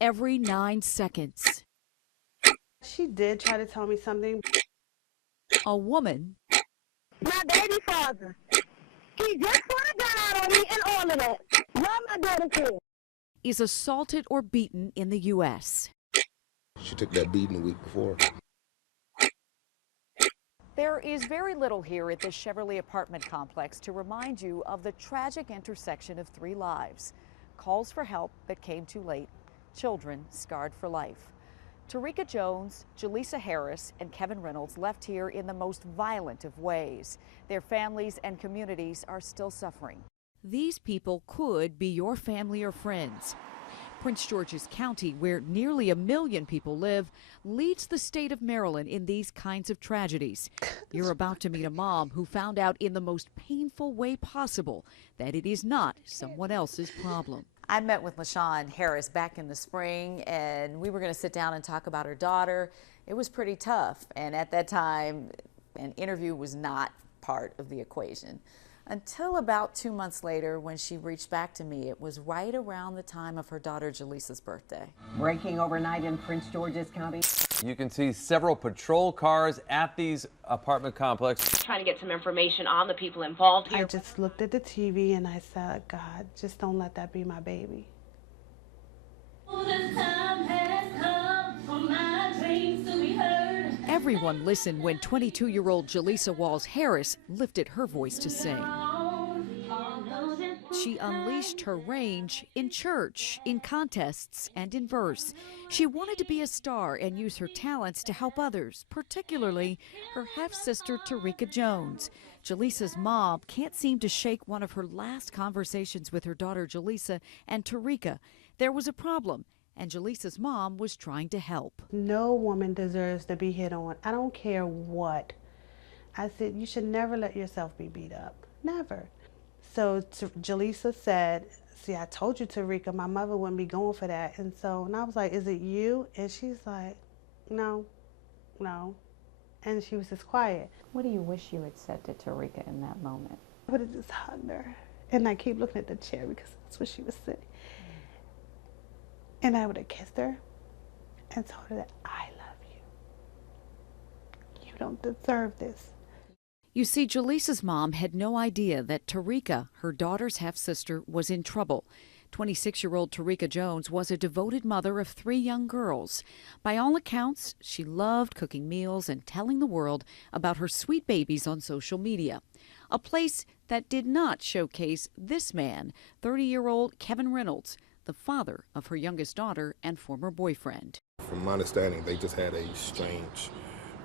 every 9 seconds. She did try to tell me something. A woman My baby father. He just put a gun out on me and all of that. Why my daughter killed? is assaulted or beaten in the U.S. She took that beating the week before. There is very little here at the Cheverly apartment complex to remind you of the tragic intersection of 3 lives. Calls for help that came too late. Children scarred for life. Tarika Jones, Jaleesa Harris, and Kevin Reynolds left here in the most violent of ways. Their families and communities are still suffering. These people could be your family or friends. Prince George's County, where nearly 1 million people live, leads the state of Maryland in these kinds of tragedies. You're about to meet a mom who found out in the most painful way possible that it is not someone else's problem. I met with LaShawn Harris back in the spring, and we were going to sit down and talk about her daughter. It was pretty tough, and at that time, an interview was not part of the equation. Until about 2 months later, when she reached back to me. It was right around the time of her daughter Jaleesa's birthday. Breaking overnight in Prince George's County. You can see several patrol cars at these apartment complexes. Trying to get some information on the people involved here. I just looked at the TV and I said, God, just don't let that be my baby. Everyone listened when 22-year-old Jaleesa Walls Harris lifted her voice to sing. She unleashed her range in church, in contests, and in verse. She wanted to be a star and use her talents to help others, particularly her half-sister Tarika Jones. Jaleesa's mom can't seem to shake one of her last conversations with her daughter Jaleesa and Tarika. There was a problem, and Jaleesa's mom was trying to help. No woman deserves to be hit on. I don't care what. I said, you should never let yourself be beat up. Never. So Jaleesa said, see, I told you, Tarika, my mother wouldn't be going for that. And I was like, is it you? And she's like, no. And she was just quiet. What do you wish you had said to Tarika in that moment? I would have just hugged her. And I keep looking at the chair because that's where she was sitting. And I would have kissed her and told her that I love you. You don't deserve this. You see, Jaleesa's mom had no idea that Tarika, her daughter's half-sister, was in trouble. 26-year-old Tarika Jones was a devoted mother of 3 young girls. By all accounts, she loved cooking meals and telling the world about her sweet babies on social media. A place that did not showcase this man, 30-year-old Kevin Reynolds, the father of her youngest daughter and former boyfriend. From my understanding, they just had a strange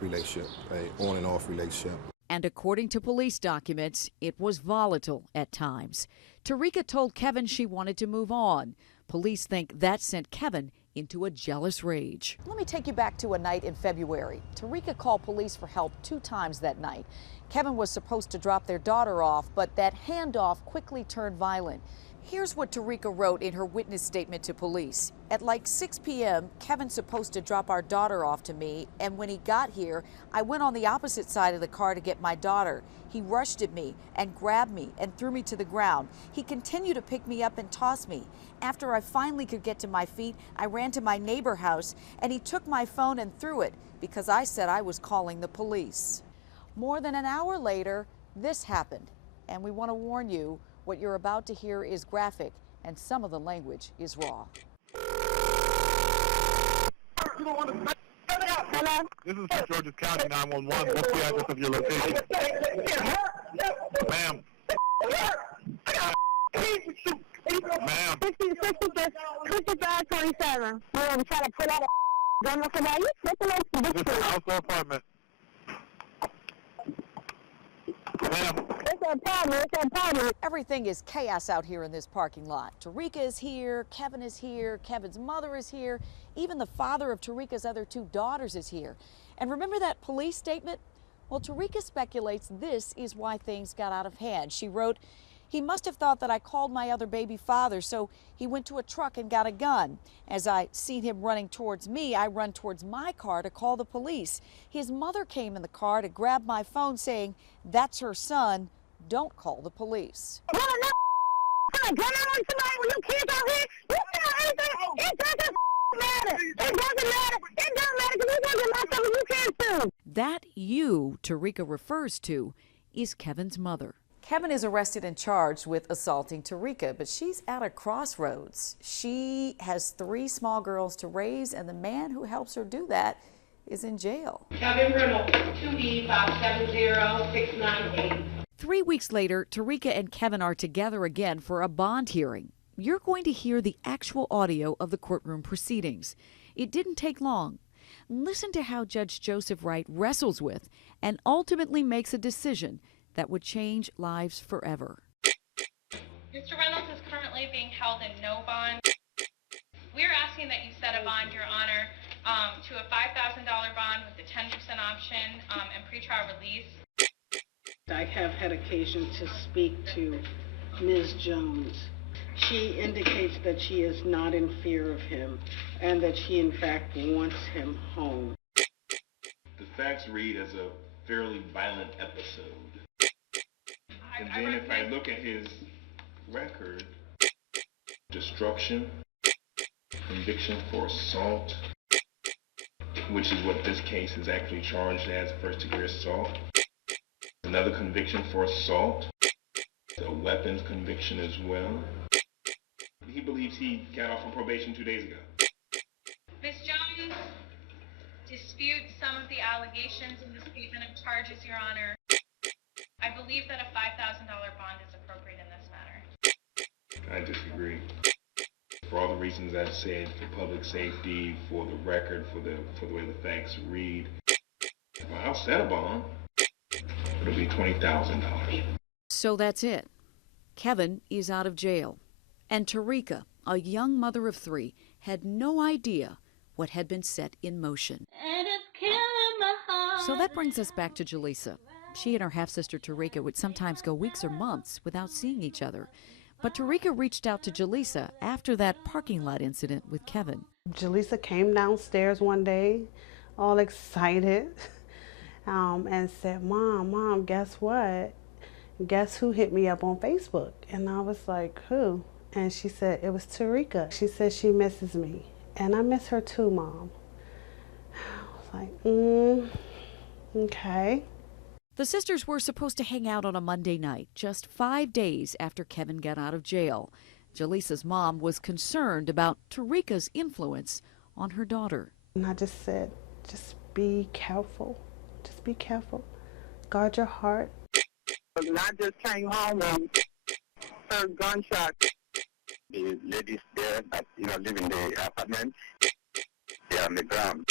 relationship, an on and off relationship. And according to police documents, it was volatile at times. Tarika told Kevin she wanted to move on. Police think that sent Kevin into a jealous rage. Let me take you back to a night in February. Tarika called police for help 2 times that night. Kevin was supposed to drop their daughter off, but that handoff quickly turned violent. Here's what Tarika wrote in her witness statement to police. At like 6 p.m., Kevin's supposed to drop our daughter off to me, and when he got here, I went on the opposite side of the car to get my daughter. He rushed at me and grabbed me and threw me to the ground. He continued to pick me up and toss me. After I finally could get to my feet, I ran to my neighbor's house, and he took my phone and threw it because I said I was calling the police. More than an hour later, this happened, and we want to warn you, what you're about to hear is graphic, and some of the language is raw. Hello? This is Prince George's County 911. What's the address of your location? Ma'am. Ma'am. 5527. I'm trying to pull out a gun off of you. This is a house or apartment? Ma'am. It's an apartment. Everything is chaos out here in this parking lot. Tarika is here, Kevin is here, Kevin's mother is here, even the father of Tarika's other 2 daughters is here. And remember that police statement? Well, Tarika speculates this is why things got out of hand. She wrote, he must have thought that I called my other baby father, so he went to a truck and got a gun. As I seen him running towards me, I run towards my car to call the police. His mother came in the car to grab my phone saying, that's her son, don't call the police. What a gun on somebody with your kids out here? You know anything? It's just a don't matter. It doesn't matter. It don't matter because you can get myself and you can too. That you Tarika refers to is Kevin's mother. Kevin is arrested and charged with assaulting Tarika, but she's at a crossroads. She has 3 small girls to raise, and the man who helps her do that is in jail. Kevin Rimmel, 2E570698. 3 weeks later, Tarika and Kevin are together again for a bond hearing. You're going to hear the actual audio of the courtroom proceedings. It didn't take long. Listen to how Judge Joseph Wright wrestles with and ultimately makes a decision that would change lives forever. Mr. Reynolds is currently being held in no bond. We're asking that you set a bond, Your Honor, to a $5,000 bond with the 10% option and pretrial release. I have had occasion to speak to Ms. Jones. She indicates that she is not in fear of him and that she in fact wants him home. The facts read as a fairly violent episode. And then if I look at his record, destruction, conviction for assault, which is what this case is actually charged as, first-degree assault. Another conviction for assault, a weapons conviction as well. He believes he got off on probation 2 days ago. Ms. Jones disputes some of the allegations in the statement of charges, Your Honor. I believe that a $5,000 bond is appropriate in this matter. I disagree. For all the reasons I've said, for public safety, for the record, for the way the facts read, I'll set a bond. It'll be $20,000. So that's it. Kevin is out of jail. And Tarika, a young mother of 3, had no idea what had been set in motion. So that brings us back to Jaleesa. She and her half-sister Tarika would sometimes go weeks or months without seeing each other. But Tarika reached out to Jaleesa after that parking lot incident with Kevin. Jaleesa came downstairs one day, all excited, and said, Mom, guess what? Guess who hit me up on Facebook? And I was like, who? And she said, it was Tarika. She said she misses me. And I miss her too, Mom. I was like, okay. The sisters were supposed to hang out on a Monday night, just 5 days after Kevin got out of jail. Jaleesa's mom was concerned about Tarika's influence on her daughter. And I just said, just be careful. Just be careful. Guard your heart. And I just came home and heard gunshots. The ladies there that live in the apartment, they are on the ground.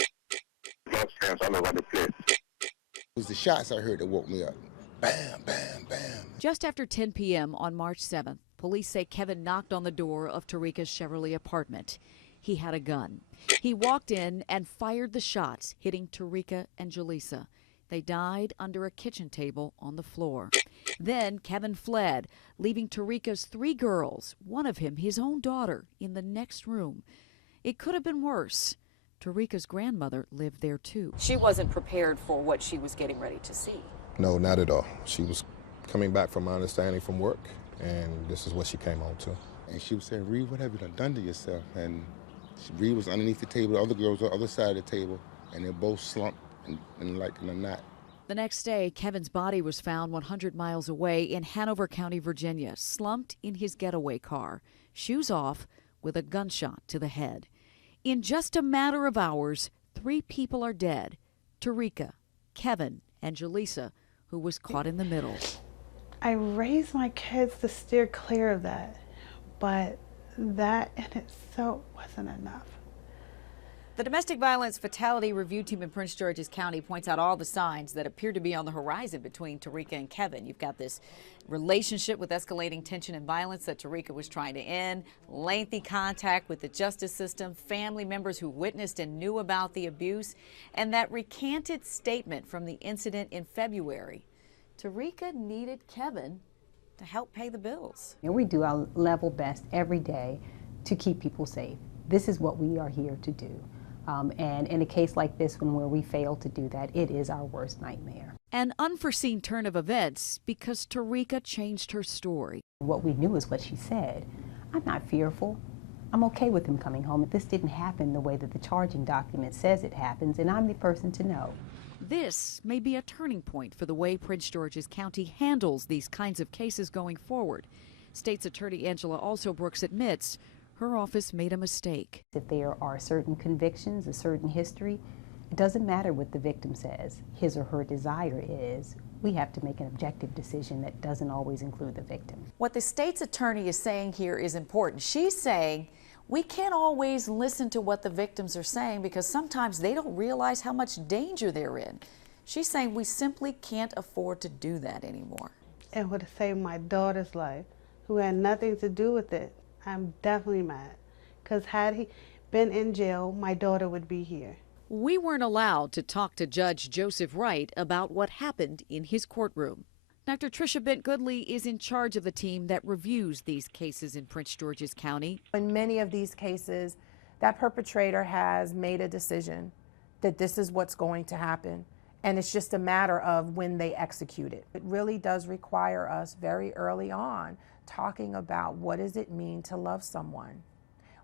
Blood stains all over the place. It was the shots I heard that woke me up. Bam, bam, bam. Just after 10 p.m. on March 7th, police say Kevin knocked on the door of Tarika's Chevrolet apartment. He had a gun. He walked in and fired the shots, hitting Tarika and Jaleesa. They died under a kitchen table on the floor. Then Kevin fled, leaving Tarika's 3 girls, one of him his own daughter, in the next room. It could have been worse. Tarika's grandmother lived there too. She wasn't prepared for what she was getting ready to see. No, not at all. She was coming back, from my understanding, from work, and this is what she came home to. And she was saying, Reed, what have you done to yourself? And Reed was underneath the table, the other girls were on the other side of the table, and they both slumped in a knot. The next day, Kevin's body was found 100 miles away in Hanover County, Virginia, slumped in his getaway car, shoes off, with a gunshot to the head. In just a matter of hours, 3 people are dead: Tarika, Kevin, and Jaleesa, who was caught in the middle. I raised my kids to steer clear of that, but that in itself wasn't enough. The Domestic Violence Fatality Review Team in Prince George's County points out all the signs that appear to be on the horizon between Tarika and Kevin. You've got this relationship with escalating tension and violence that Tarika was trying to end, lengthy contact with the justice system, family members who witnessed and knew about the abuse, and that recanted statement from the incident in February. Tarika needed Kevin to help pay the bills. And we do our level best every day to keep people safe. This is what we are here to do. And in a case like this one where we fail to do that, it is our worst nightmare. An unforeseen turn of events because Tarika changed her story. What we knew is what she said. I'm not fearful. I'm okay with him coming home if this didn't happen the way that the charging document says it happens, and I'm the person to know. This may be a turning point for the way Prince George's County handles these kinds of cases going forward. State's Attorney Angela Alsobrooks admits her office made a mistake. If there are certain convictions, a certain history, it doesn't matter what the victim says, his or her desire is. We have to make an objective decision that doesn't always include the victim. What the state's attorney is saying here is important. She's saying we can't always listen to what the victims are saying because sometimes they don't realize how much danger they're in. She's saying we simply can't afford to do that anymore. It would have saved my daughter's life, who had nothing to do with it. I'm definitely mad, because had he been in jail, my daughter would be here. We weren't allowed to talk to Judge Joseph Wright about what happened in his courtroom. Dr. Tricia Bent-Goodley is in charge of the team that reviews these cases in Prince George's County. In many of these cases, that perpetrator has made a decision that this is what's going to happen, and it's just a matter of when they execute it. It really does require us very early on talking about what does it mean to love someone?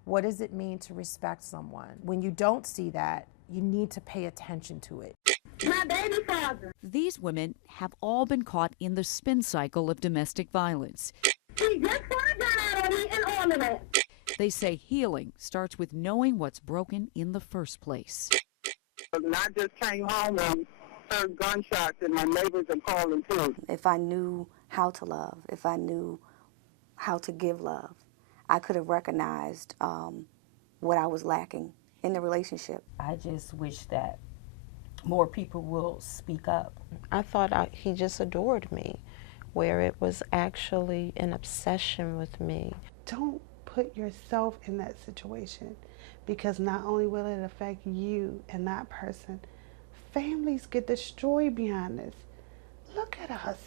What does it mean to respect someone? When you don't see that, you need to pay attention to it. My baby father. These women have all been caught in the spin cycle of domestic violence. He just put a gun on me and all of that. They say healing starts with knowing what's broken in the first place. And I just came home and heard gunshots and my neighbors are calling too. If I knew how to love, if I knew how to give love, I could have recognized what I was lacking in the relationship. I just wish that more people will speak up. I thought he just adored me, where it was actually an obsession with me. Don't put yourself in that situation, because not only will it affect you and that person, families get destroyed behind this. Look at us.